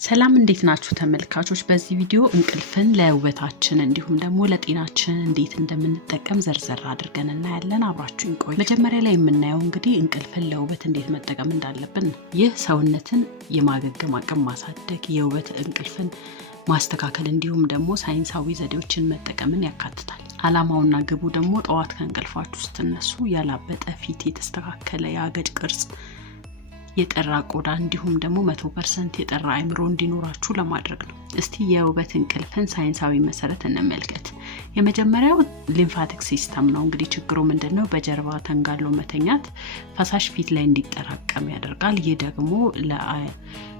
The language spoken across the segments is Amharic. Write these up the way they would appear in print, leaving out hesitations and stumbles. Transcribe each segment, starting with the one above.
ሰላም እንዴት ናችሁ ተመልካቾች? በዚህ ቪዲዮ እንቅልፍን ለውበታችን እንዲሁም ደግሞ ለጤናችን እንዴት እንደምንጠቀም ዘርዘር አድርገን እናያለን። አብራችሁን ቆዩ። መጀመሪያ ላይ የምናየው እንግዲህ እንቅልፍን ለውበት እንዴት መጠቀም እንዳለብን ነው። ይህ ሰውነትን የማገገም አቅም ማሳደግ፣ የውበት እንቅልፍን ማስተካከል እንዲሁም ደግሞ ሳይንሳዊ ዘዴዎችን መጠቀምን ያካትታል። አላማውና ግቡ ደግሞ ጠዋት ከእንቅልፋችሁ ስትነሱ ያላበጠ ፊት፣ የተስተካከለ የአገጭ ቅርጽ፣ የጠራ ቆዳ እንዲሁም ደግሞ 100% የጠራ አይምሮ እንዲኖራችሁ ለማድረግ ነው። እስቲ የውበት እንቅልፍን ሳይንሳዊ መሰረት እንመልከት። የመጀመሪያው ሊምፋቲክ ሲስተም ነው። እንግዲህ ችግሩ ምንድነው? በጀርባ ተንጋሎ መተኛት ፈሳሽ ፊት ላይ እንዲጠራቀም ያደርጋል። ይህ ደግሞ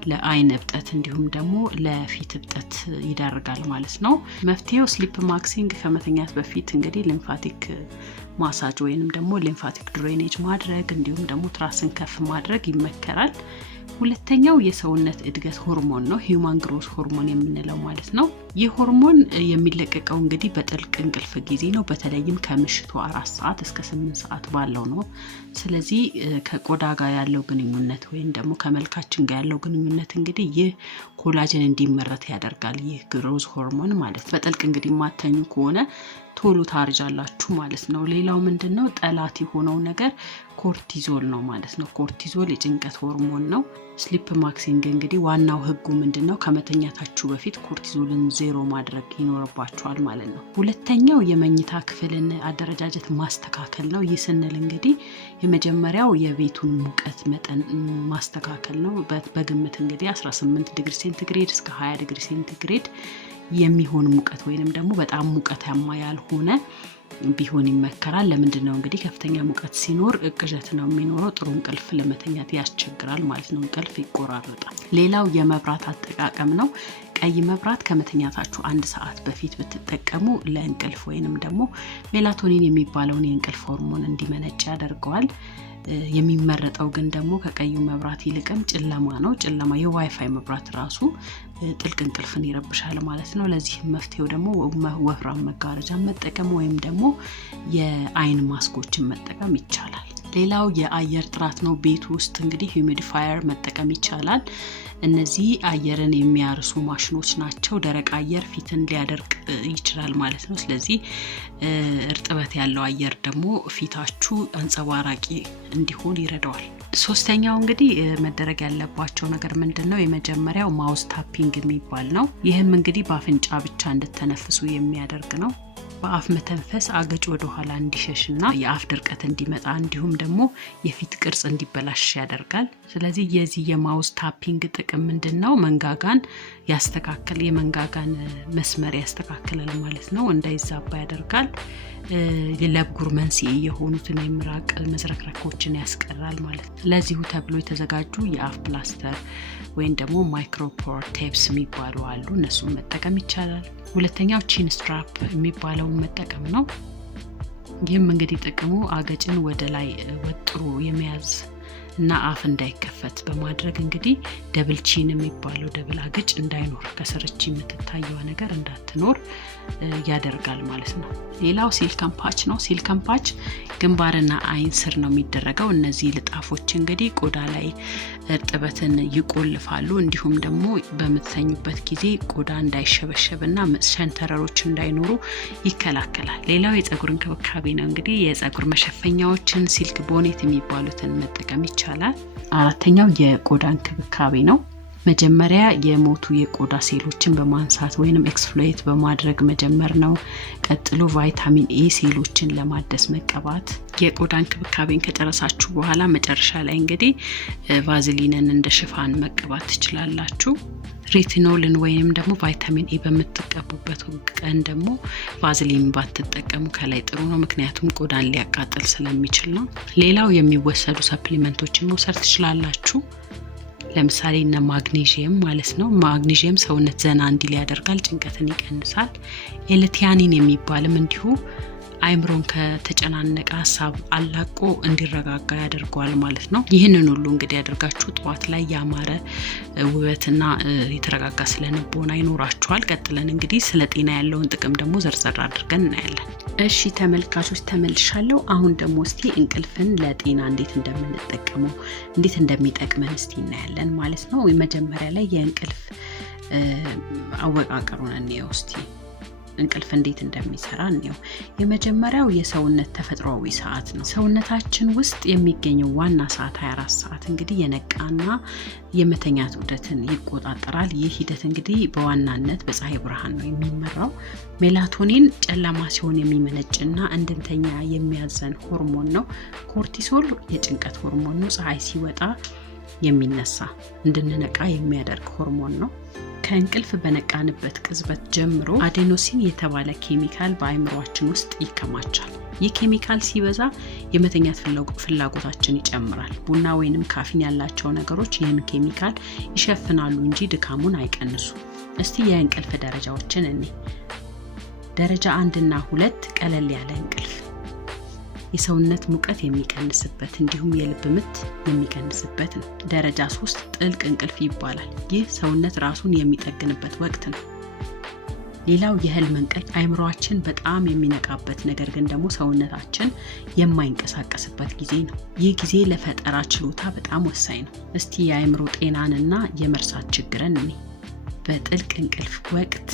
ለአይን እብጠት እንዲሁም ደግሞ ለፊት እብጠት ይዳርጋል ማለት ነው። መፍትሄው ስሊፕ ማክሲንግ፣ ከመተኛት በፊት እንግዲህ ሊምፋቲክ ማሳጅ ወይንም ደግሞ ሊምፋቲክ ድሬኔጅ ማድረግ እንዲሁም ደግሞ ትራስን ከፍ ማድረግ ይመከራል። ሁለተኛው የሰውነት እድገት ሆርሞን ነው፣ ሂዩማን ግሮዝ ሆርሞን የምንለው ማለት ነው። ይህ ሆርሞን የሚለቀቀው እንግዲህ በጥልቅ እንቅልፍ ጊዜ ነው። በተለይም ከምሽቱ 4 ሰዓት እስከ 8 ሰዓት ባለው ነው። ስለዚህ ከቆዳ ጋር ያለው ግንኙነት ወይም ደግሞ ከመልካችን ጋር ያለው ግንኙነት እንግዲህ ይህ ኮላጅን እንዲመረት ያደርጋል። ይህ ግሮዝ ሆርሞን ማለት በጥልቅ እንግዲህ ማተኙ ከሆነ ቶሎ ታርጃላችሁ ማለት ነው። ሌላው ምንድነው? ጠላት የሆነው ነገር ኮርቲዞል ነው ማለት ነው። ኮርቲዞል የጭንቀት ሆርሞን ነው። ስሊፕ ማክሲንግ እንግዲህ ዋናው ህጉ ምንድነው? ከመተኛታችሁ በፊት ኮርቲዞልን 0 ማድረግ ይኖርባችኋል ማለት ነው። ሁለተኛው የመኝታ ክፍልን አደረጃጀት ማስተካከል ነው። ይህ ስንል እንግዲህ የመጀመሪያው የቤቱን ሙቀት መጠን ማስተካከል ነው። በግምት እንግዲህ 18 ዲግሪ ሴንቲግሬድ እስከ 20 ዲግሪ ሴንቲግሬድ የሚሆን ሙቀት ወይንም ደግሞ በጣም ሙቀታማ ያልሆነ ቢሆን ይመከራል። ለምንድነው? እንግዲህ ከፍተኛ ሙቀት ሲኖር ቅዠት ነው የሚኖረው፣ ጥሩ እንቅልፍ ለመተኛት ያስቸግራል ማለት ነው። እንቅልፍ ይቆራረጣል። ሌላው የመብራት አጠቃቀም ነው። ቀይ መብራት ከመተኛታችሁ 1 ሰዓት በፊት ብትጠቀሙ ለእንቅልፍ ወይንም ደግሞ ሜላቶኒን የሚባለውን የእንቅልፍ ሆርሞን እንዲመነጭ ያደርገዋል። የሚመረጠው ግን ደግሞ ከቀዩ መብራት ይልቅም ጨለማ ነው። ጨለማ የዋይፋይ መብራት ራሱ ጥልቅ እንቅልፍን ይረብሻል ማለት ነው። ለዚህ መፍትሄው ደግሞ ወፍራም መጋረጃ መጠቀም ወይም ደግሞ የአይን ማስኮችን መጠቀም ይቻላል። ሌላው የአየር ጥራት ነው። ቤት ውስጥ እንግዲህ ሂዩሚዲፋየር መጠቀም ይቻላል። እነዚህ አየርን የሚያርሱ ማሽኖች ናቸው። ደረቅ አየር ፊትን ሊያደርቅ ይችላል ማለት ነው። ስለዚህ እርጥበት ያለው አየር ደግሞ ፊታችሁ አንጸባራቂ እንዲሆን ይረዳዋል። ሶስተኛው እንግዲህ መደረግ ያለባቸው ነገር ምንድነው? የመጀመሪያው ማውዝ ታፒንግ የሚባል ነው። ይህም እንግዲህ በአፍንጫ ብቻ እንድትተነፍሱ የሚያደርግ ነው። በአፍ መተንፈስ አገጭ ወደ ኋላ እንዲሸሽና የአፍ ድርቀት እንዲመጣ እንዲሁም ደግሞ የፊት ቅርጽ እንዲበላሽ ያደርጋል። ስለዚህ የዚህ የማውዝ ታፒንግ ጥቅም ምንድነው? መንጋጋን ያስተካክል፣ የመንጋጋን መስመር ያስተካክላል ማለት ነው። እንዳይዛባ ያደርጋል። ለብጉር መንስኤ የሆኑትን የምራቅ መዝረክረኮችን ያስቀራል ማለት ነው። ለዚሁ ተብሎ የተዘጋጁ የአፍ ፕላስተር ወይም ደግሞ ማይክሮፖር ቴፕስ የሚባሉ አሉ። እነሱን መጠቀም ይቻላል። ሁለተኛው ቺን ስትራፕ የሚባለው መጠቀም ነው። ይህም እንግዲህ ጥቅሙ አገጭን ወደ ላይ ወጥሮ የመያዝ እና አፍ እንዳይከፈት በማድረግ እንግዲህ ደብል ቺን የሚባለው ደብል አገጭ እንዳይኖር ከስርች የምትታየው ነገር እንዳትኖር ያደርጋል ማለት ነው። ሌላው ሲልከን ፓች ነው። ሲልከን ፓች ግንባርና አይን ስር ነው የሚደረገው። እነዚህ ልጣፎች እንግዲህ ቆዳ ላይ እርጥበትን ይቆልፋሉ እንዲሁም ደግሞ በምትተኙበት ጊዜ ቆዳ እንዳይሸበሸብና ሸንተረሮች እንዳይኖሩ ይከላከላል። ሌላው የፀጉር እንክብካቤ ነው። እንግዲህ የፀጉር መሸፈኛዎችን ሲልክ ቦኔት የሚባሉትን መጠቀም ይቻላል። አራተኛው የቆዳ እንክብካቤ ነው። መጀመሪያ የሞቱ የቆዳ ሴሎችን በማንሳት ወይንም ኤክስፍሎይት በማድረግ መጀመር ነው። ቀጥሎ ቫይታሚን ኤ ሴሎችን ለማደስ መቀባት። የቆዳ እንክብካቤን ከጨረሳችሁ በኋላ መጨረሻ ላይ እንግዲህ ቫዝሊንን እንደ ሽፋን መቀባት ትችላላችሁ። ሬቲኖልን ወይንም ደግሞ ቫይታሚን ኤ በምትቀቡበት ቀን ደግሞ ቫዝሊን ባትጠቀሙ ከላይ ጥሩ ነው፣ ምክንያቱም ቆዳን ሊያቃጥል ስለሚችል ነው። ሌላው የሚወሰዱ ሰፕሊመንቶችን መውሰድ ትችላላችሁ። ለምሳሌ እነ ማግኔዥየም ማለት ነው። ማግኔዥየም ሰውነት ዘና እንዲል ያደርጋል፣ ጭንቀትን ይቀንሳል። ኤልቲያኒን የሚባልም እንዲሁ አይምሮን ከተጨናነቀ ሐሳብ አላቆ እንዲረጋጋ ያደርጋል ማለት ነው። ይህንን ሁሉ እንግዲህ ያደርጋችሁ ጧት ላይ ያማረ ውበትና የተረጋጋ ስለነበውና ይኖራችኋል። ቀጥለን እንግዲህ ስለ ጤና ያለውን ጥቅም ደግሞ ዘርዘር አድርገን እናያለን። እሺ ተመልካቾች ተመልሻለሁ። አሁን ደግሞ እስቲ እንቅልፍን ለጤና እንዴት እንደምንጠቀመው እንዴት እንደሚጠቅመን እስቲ እናያለን ማለት ነው። መጀመሪያ ላይ የእንቅልፍ አወቃቀሩን እንየው እስቲ እንቅልፍ እንዴት እንደሚሰራ እንየው። የመጀመሪያው የሰውነት ተፈጥሯዊ ሰዓት ነው። ሰውነታችን ውስጥ የሚገኘው ዋና ሰዓት 24 ሰዓት እንግዲህ የነቃና የመተኛት ዑደትን ይቆጣጠራል። ይህ ሂደት እንግዲህ በዋናነት በፀሐይ ብርሃን ነው የሚመራው። ሜላቶኒን ጨለማ ሲሆን የሚመነጭና እንድንተኛ የሚያዘን ሆርሞን ነው። ኮርቲሶል የጭንቀት ሆርሞን ነው። ፀሐይ ሲወጣ የሚነሳ እንድንነቃ የሚያደርግ ሆርሞን ነው። ከእንቅልፍ በነቃንበት ቅጽበት ጀምሮ አዴኖሲን የተባለ ኬሚካል በአይምሮአችን ውስጥ ይከማቻል። ይህ ኬሚካል ሲበዛ የመተኛት ፍላጎታችን ይጨምራል። ቡና ወይንም ካፊን ያላቸው ነገሮች ይህን ኬሚካል ይሸፍናሉ እንጂ ድካሙን አይቀንሱም። እስቲ የእንቅልፍ ደረጃዎችን እንይ። ደረጃ 1 እና 2 ቀለል ያለ እንቅልፍ፣ የሰውነት ሙቀት የሚቀንስበት እንዲሁም የልብ ምት የሚቀንስበት ነው። ደረጃ 3 ጥልቅ እንቅልፍ ይባላል። ይህ ሰውነት ራሱን የሚጠግንበት ወቅት ነው። ሌላው የህልም እንቅልፍ አይምሮአችን በጣም የሚነቃበት ነገር ግን ደግሞ ሰውነታችን የማይንቀሳቀስበት ጊዜ ነው። ይህ ጊዜ ለፈጠራ ችሎታ በጣም ወሳኝ ነው። እስቲ የአይምሮ ጤናንና የመርሳት ችግርን እንይ። በጥልቅ እንቅልፍ ወቅት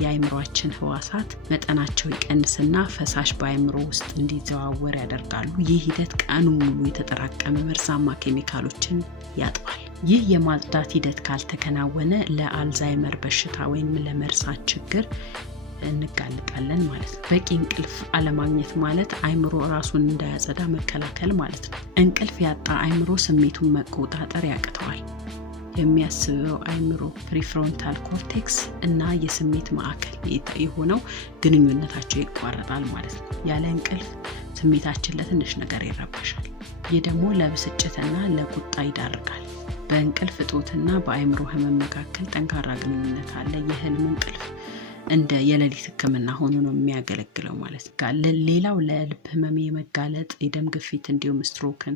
የአይምሮአችን ህዋሳት መጠናቸው ይቀንስና ፈሳሽ በአይምሮ ውስጥ እንዲዘዋወር ያደርጋሉ። ይህ ሂደት ቀኑን ሙሉ የተጠራቀመ መርዛማ ኬሚካሎችን ያጥፋል። ይህ የማጽዳት ሂደት ካልተከናወነ ለአልዛይመር በሽታ ወይም ለመርሳት ችግር እንጋለጣለን ማለት ነው። በቂ እንቅልፍ አለማግኘት ማለት አይምሮ ራሱን እንዳያጸዳ መከላከል ማለት ነው። እንቅልፍ ያጣ አይምሮ ስሜቱን መቆጣጠር ያቅተዋል። የሚያስበው አይምሮ ፕሪፍሮንታል ኮርቴክስ እና የስሜት ማዕከል የሆነው ግንኙነታቸው ይቋረጣል ማለት ነው። ያለ እንቅልፍ ስሜታችን ለትንሽ ነገር ይረበሻል። ይህ ደግሞ ለብስጭትና ለቁጣ ይዳርጋል። በእንቅልፍ እጦትና በአይምሮ ህመም መካከል ጠንካራ ግንኙነት አለ። የህልም እንቅልፍ እንደ የሌሊት ህክምና ሆኖ ነው የሚያገለግለው ማለት ነው። ሌላው ለልብ ህመም የመጋለጥ የደም ግፊት እንዲሁም ስትሮክን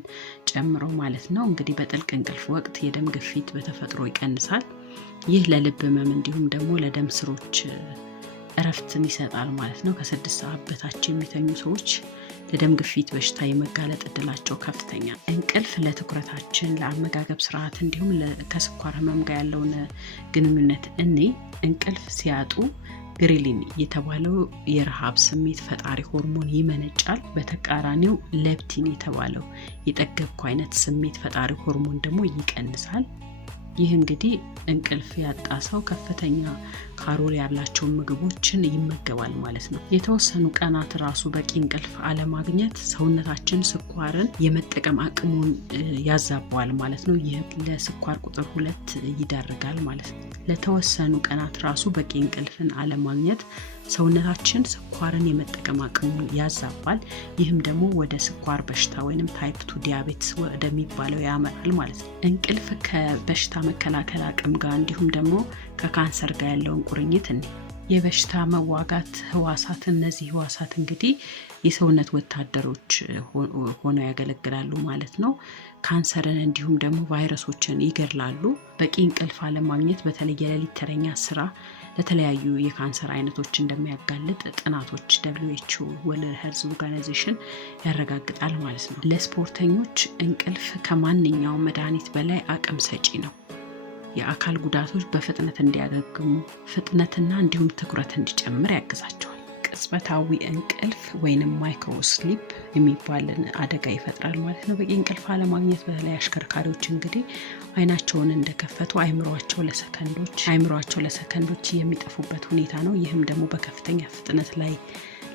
ጨምሮ ማለት ነው። እንግዲህ በጥልቅ እንቅልፍ ወቅት የደም ግፊት በተፈጥሮ ይቀንሳል። ይህ ለልብ ህመም እንዲሁም ደግሞ ለደም ስሮች እረፍትን ይሰጣል ማለት ነው። ከ6 ሰዓት በታች የሚተኙ ሰዎች ለደም ግፊት በሽታ የመጋለጥ እድላቸው ከፍተኛ። እንቅልፍ ለትኩረታችን፣ ለአመጋገብ ስርዓት እንዲሁም ከስኳር ህመም ጋር ያለውን ግንኙነት እንቅልፍ ሲያጡ ግሪሊን የተባለው የረሃብ ስሜት ፈጣሪ ሆርሞን ይመነጫል። በተቃራኒው ሌፕቲን የተባለው የጠገብኩ አይነት ስሜት ፈጣሪ ሆርሞን ደግሞ ይቀንሳል። ይህ እንግዲህ እንቅልፍ ያጣ ሰው ከፍተኛ ካሎሪ ያላቸው ምግቦችን ይመገባል ማለት ነው። የተወሰኑ ቀናት ራሱ በቂ እንቅልፍ አለማግኘት ሰውነታችን ስኳርን የመጠቀም አቅሙን ያዛባዋል ማለት ነው። ይህ ለስኳር ቁጥር 2 ይዳርጋል ማለት ነው። ለተወሰኑ ቀናት ራሱ በቂ እንቅልፍን አለማግኘት ሰውነታችን ስኳርን የመጠቀም አቅሙን ያዛባል። ይህም ደግሞ ወደ ስኳር በሽታ ወይንም ታይፕ 2 ዲያቤትስ ወደሚባለው ያመራል ማለት ነው። እንቅልፍ ከበሽታ መከላከል አቅም ጋር እንዲሁም ደግሞ ከካንሰር ጋር ያለውን ቁርኝት የበሽታ መዋጋት ህዋሳት፣ እነዚህ ህዋሳት እንግዲህ የሰውነት ወታደሮች ሆነው ያገለግላሉ ማለት ነው። ካንሰርን እንዲሁም ደግሞ ቫይረሶችን ይገድላሉ። በቂ እንቅልፍ አለማግኘት በተለይ የሌሊት ተረኛ ስራ ለተለያዩ የካንሰር አይነቶች እንደሚያጋልጥ ጥናቶች WHO ወርልድ ሄልዝ ኦርጋናይዜሽን ያረጋግጣል ማለት ነው። ለስፖርተኞች እንቅልፍ ከማንኛውም መድኃኒት በላይ አቅም ሰጪ ነው። የአካል ጉዳቶች በፍጥነት እንዲያገግሙ ፍጥነትና እንዲሁም ትኩረት እንዲጨምር ያግዛቸዋል። ቅጽበታዊ እንቅልፍ ወይንም ማይክሮ ስሊፕ የሚባልን አደጋ ይፈጥራል ማለት ነው። በቂ እንቅልፍ አለማግኘት በተለይ አሽከርካሪዎች እንግዲህ አይናቸውን እንደከፈቱ አይምሮአቸው ለሰከንዶች የሚጠፉበት ሁኔታ ነው። ይህም ደግሞ በከፍተኛ ፍጥነት ላይ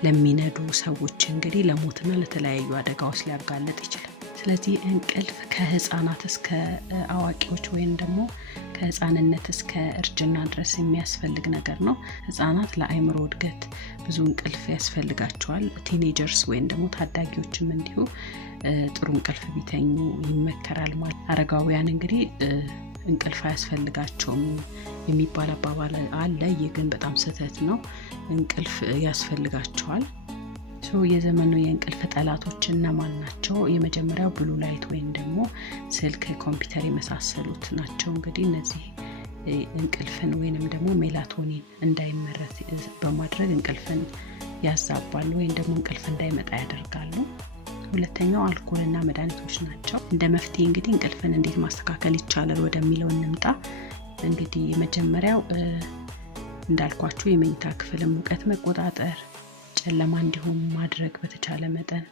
ለሚነዱ ሰዎች እንግዲህ ለሞትና ለተለያዩ አደጋዎች ሊያጋልጥ ይችላል። ስለዚህ እንቅልፍ ከህፃናት እስከ አዋቂዎች ወይም ደግሞ ከህፃንነት እስከ እርጅና ድረስ የሚያስፈልግ ነገር ነው። ህፃናት ለአይምሮ እድገት ብዙ እንቅልፍ ያስፈልጋቸዋል። ቲኔጀርስ ወይም ደግሞ ታዳጊዎችም እንዲሁ ጥሩ እንቅልፍ ቢተኙ ይመከራል ማለት። አረጋውያን እንግዲህ እንቅልፍ አያስፈልጋቸውም የሚባል አባባል አለ። ይህ ግን በጣም ስህተት ነው። እንቅልፍ ያስፈልጋቸዋል። የዘመኑ የእንቅልፍ ጠላቶች እነማን ናቸው? የመጀመሪያው ብሉ ላይት ወይም ደግሞ ስልክ፣ ኮምፒውተር የመሳሰሉት ናቸው። እንግዲህ እነዚህ እንቅልፍን ወይንም ደግሞ ሜላቶኒን እንዳይመረት በማድረግ እንቅልፍን ያዛባሉ ወይም ደግሞ እንቅልፍ እንዳይመጣ ያደርጋሉ። ሁለተኛው አልኮልና መድኃኒቶች ናቸው። እንደ መፍትሄ እንግዲህ እንቅልፍን እንዴት ማስተካከል ይቻላል ወደሚለው እንምጣ። እንግዲህ የመጀመሪያው እንዳልኳችሁ የመኝታ ክፍል ሙቀት መቆጣጠር፣ ጨለማ እንዲሆን ማድረግ በተቻለ መጠን፣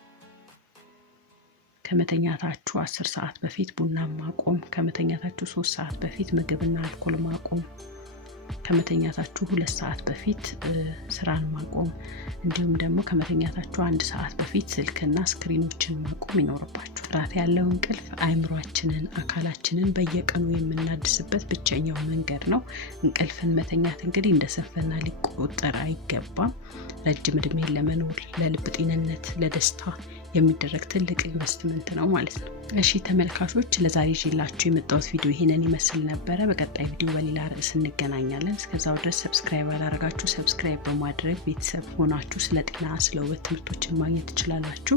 ከመተኛታችሁ 10 ሰዓት በፊት ቡና ማቆም፣ ከመተኛታችሁ 3 ሰዓት በፊት ምግብና አልኮል ማቆም፣ ከመተኛታችሁ 2 ሰዓት በፊት ስራን ማቆም፣ እንዲሁም ደግሞ ከመተኛታችሁ 1 ሰዓት በፊት ስልክና ስክሪኖችን ማቆም ይኖርባችኋል። ጥራት ያለው እንቅልፍ አእምሮአችንን፣ አካላችንን በየቀኑ የምናድስበት ብቸኛው መንገድ ነው። እንቅልፍን መተኛት እንግዲህ እንደ ስንፍና ሊቆጠር አይገባም። ረጅም እድሜን ለመኖር፣ ለልብ ጤንነት፣ ለደስታ የሚደረግ ትልቅ ኢንቨስትመንት ነው ማለት ነው። እሺ ተመልካቾች ለዛሬ ይዤላችሁ የመጣሁት ቪዲዮ ይሄንን ይመስል ነበር። በቀጣይ ቪዲዮ በሌላ ርዕስ እንገናኛለን። እስከዛው ድረስ ሰብስክራይብ ያላደረጋችሁ ሰብስክራይብ በማድረግ ቤተሰብ ሆናችሁ ስለ ጤና፣ ስለ ውበት ትምህርቶችን ማግኘት ትችላላችሁ።